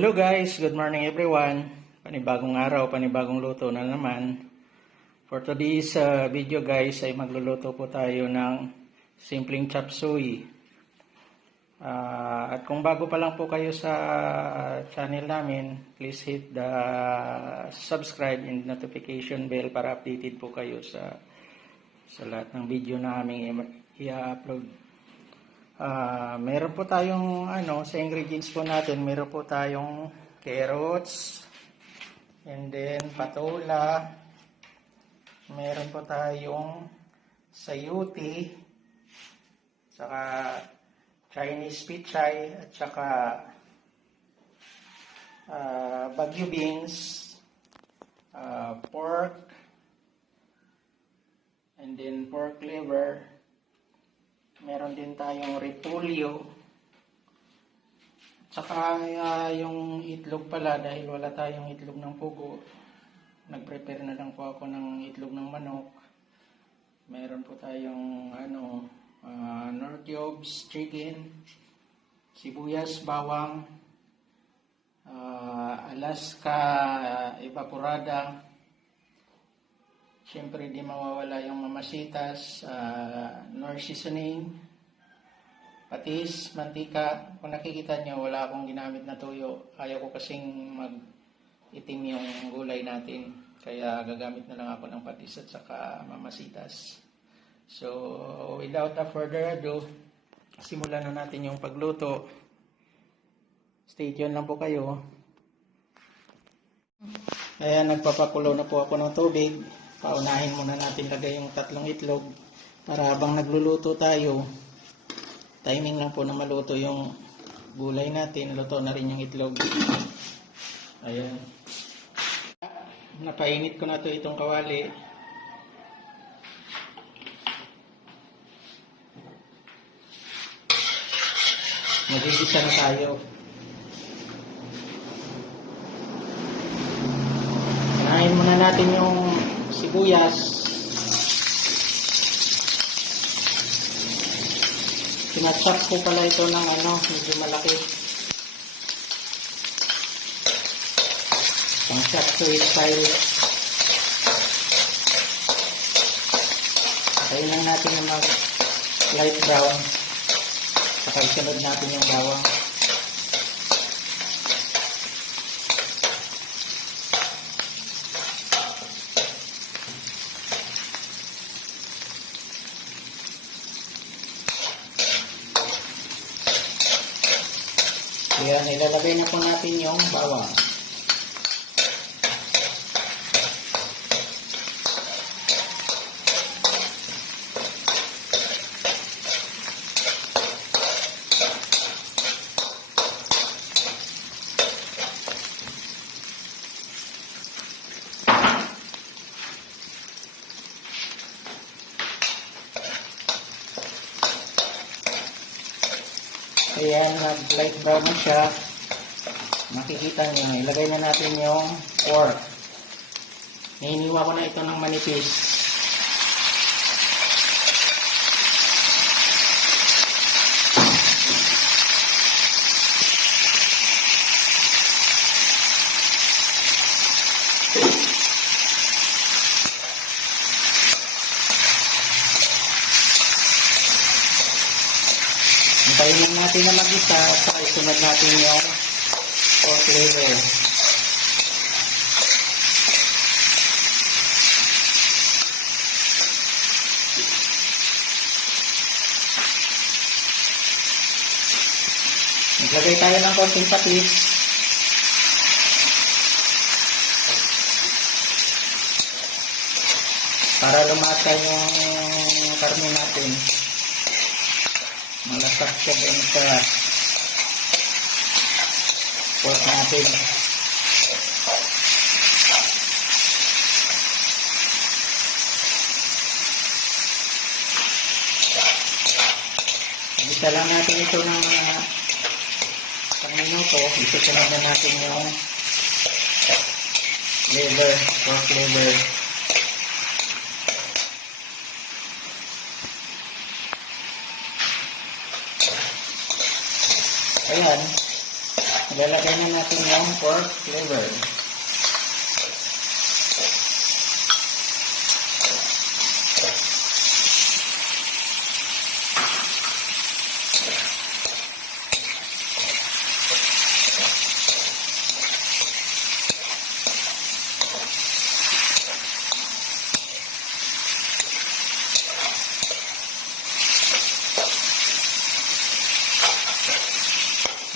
Hello guys, good morning everyone. Panibagong araw, panibagong luto na naman. For today's video guys ay magluluto po tayo ng simpleng chop suey. At kung bago pa lang po kayo sa channel namin, please hit the subscribe and notification bell para updated po kayo sa lahat ng video na aming i-upload. Meron po tayong sa ingredients po natin, meron po tayong carrots, and then patola, meron po tayong sayuti, saka Chinese pichay, at saka Baguio beans, pork, and then pork liver. Meron din tayong repolyo. Tsaka yung itlog pala, dahil wala tayong itlog ng pugo, nag-prepare na lang po ako ng itlog ng manok. Meron po tayong nor cubes, chicken, sibuyas, bawang, Alaska evaporada. Siyempre, di mawawala yung mamasitas, nor seasoning, patis, mantika. Kung nakikita nyo, wala akong ginamit na tuyo. Ayaw ko kasing mag-itim yung gulay natin. Kaya gagamit na lang ako ng patis at saka mamasitas. So, without a further ado, simulan na natin yung pagluto. Stay tuned lang po kayo. Kaya nagpapakulo na po ako ng tubig. Paunahin muna natin lagay yung 3 itlog para habang nagluluto tayo, timing lang po na maluto yung gulay natin, luto na rin yung itlog. Ayan. Napainit ko na to itong kawali. Magigisa na tayo. Unahin muna natin yung sibuyas. Sinachop ko pala ito ng medyo malaki. Pang chop suey style. Patayin lang natin na mag light brown. Saka isunod natin yung bawang. Ayan, ilalagay na po natin yung bawang. Ayan, nag-light brown na siya. Makikita nyo, ilagay na natin yung pork. Nahiniwa ko na ito ng manipis. Hintayin lang natin na mag-isa at isunod natin yung pork liver. Naglagay tayo ng konting patis. Para lumasa yung karne natin. Malasak siya din sa pork natin. Isa lang natin ito ng isang minuto. Isusunod na natin yung liver, pork liver. Ayan. Ilalagay na natin yung pork liver.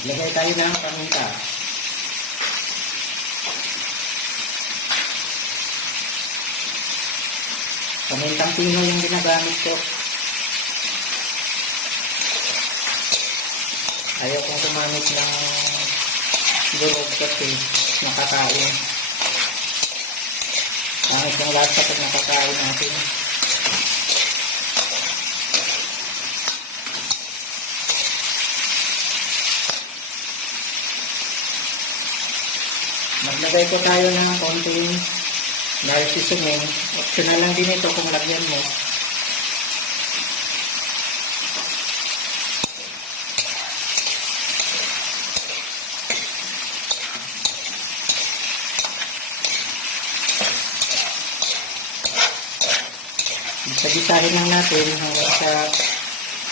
Maglagay tayo ng paminta. Pamintang pino yung ginagamit ko. Ayaw kong gumamit ng durog kasi nakakain. Pangit yung lasa pag nakakain natin. Maglagay ko tayo ng konting narcisuming. Optional lang din ito kung lagyan mo. Sagisahin lang natin hanggang sa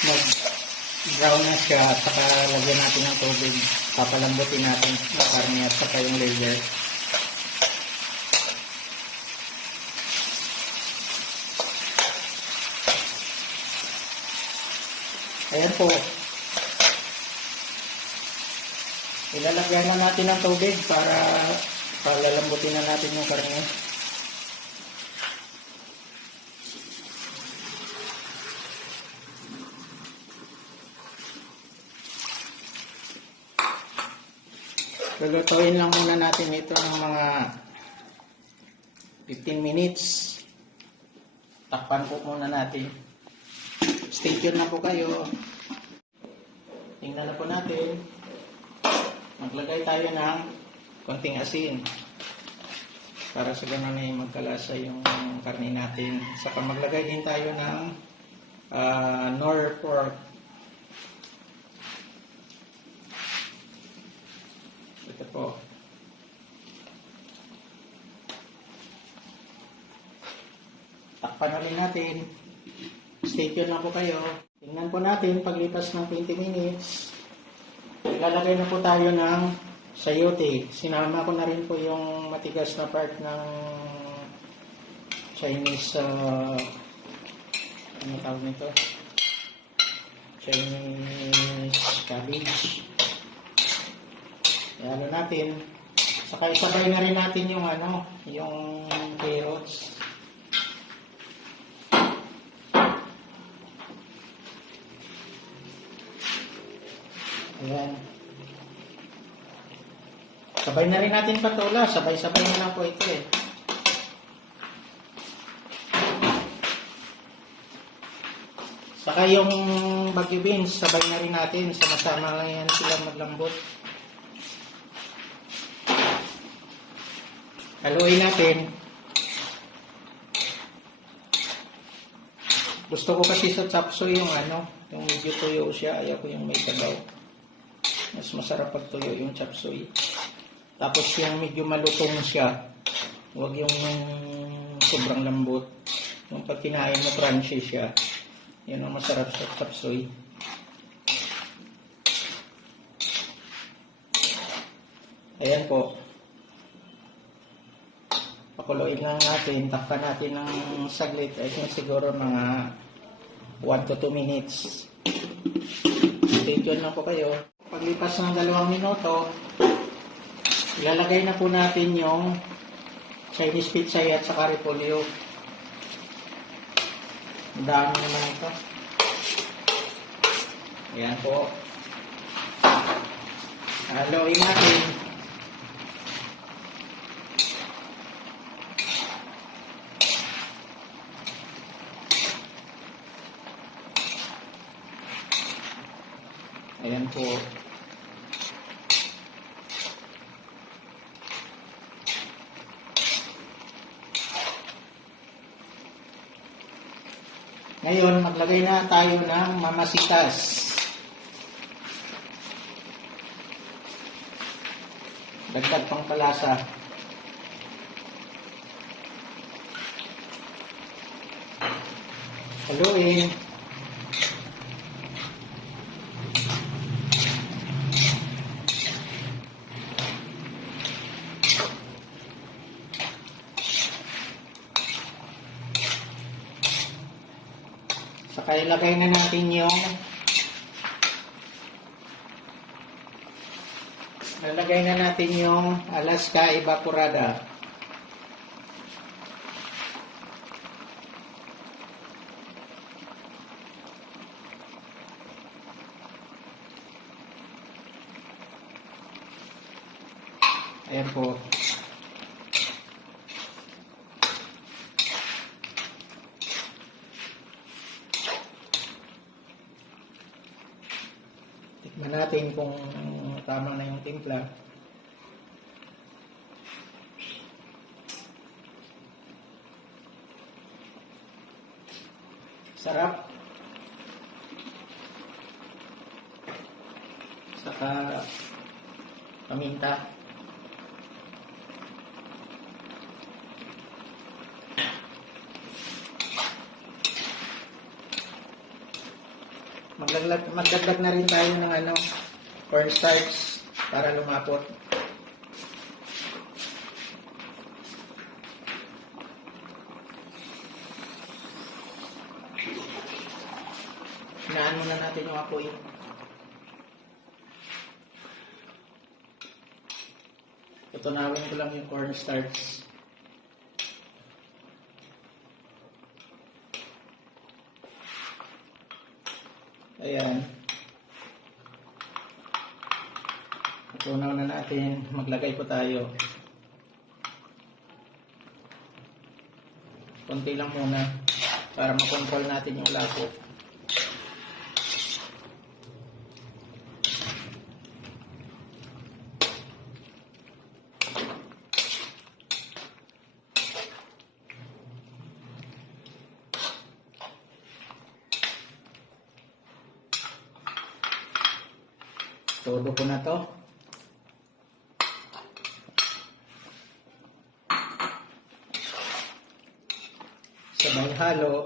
mag-brown na siya at saka lagyan natin ng tubig. Papalambutin natin yung karne at saka yung layer. Ayan po. Ilalagyan na natin ng tubig para palalambutin na natin yung karne. Lulutuin lang muna natin ito ng mga 15 minutes. Takpan po muna natin. Stay tuned na po kayo. Tingnan na po natin. Maglagay tayo ng konting asin. Para sa ganun ay magkalasa yung karne natin. Saka maglagay din tayo ng nor pork. Ito po. Takpan na rin natin. Stay tuned lang po kayo. Tingnan po natin paglipas ng 20 minutes. Ilalagay na po tayo ng sayote. Sinama ko na rin po yung matigas na part ng Chinese ano tawag nito? Chinese cabbage. Iano natin. Saka isabay na rin natin yung yung carrots. Ayan. Sabay na rin natin patula. Sabay-sabay na lang po ito eh. Saka yung bagyo beans, sabay na rin natin. Sama-sama yan sila maglambot. Haluin natin. Gusto ko kasi sa chapsuy yung yung medyo tuyo siya. Ayaw ko yung may sabaw. Mas masarap pag tuyo yung chapsuy. Tapos yung medyo malutong siya. Huwag yung sobrang lambot. Yung pag kinain mo crunchy siya. Yun ang masarap sa chapsuy. Ayan po. Pakuluin lang natin. Takpan natin ng saglit. I think siguro mga 1 to 2 minutes. Stay tuned lang po kayo. Paglipas ng 2 minuto, ilalagay na po natin yung Chinese pitsay at saka repolyo. Ang dami naman ito. Ayan po. Haluin natin. Ayan po. Ngayon, maglagay na tayo ng mamasitas. Dagdag pang palasa. Haluin. Saka ilagay na natin yung Alaska Evaporada. Ayan po. Tikman natin kung tama na yung timpla. Sarap. Saka paminta. Magdagdag na rin tayo ng cornstarch para lumapot. Hinaan muna natin yung apoy. Tutunawin ko lang yung cornstarch. Ayan. Tunaw na natin. Maglagay po tayo. Konti lang muna para makontrol natin yung lapot. Todo ko na to. Sabay halo.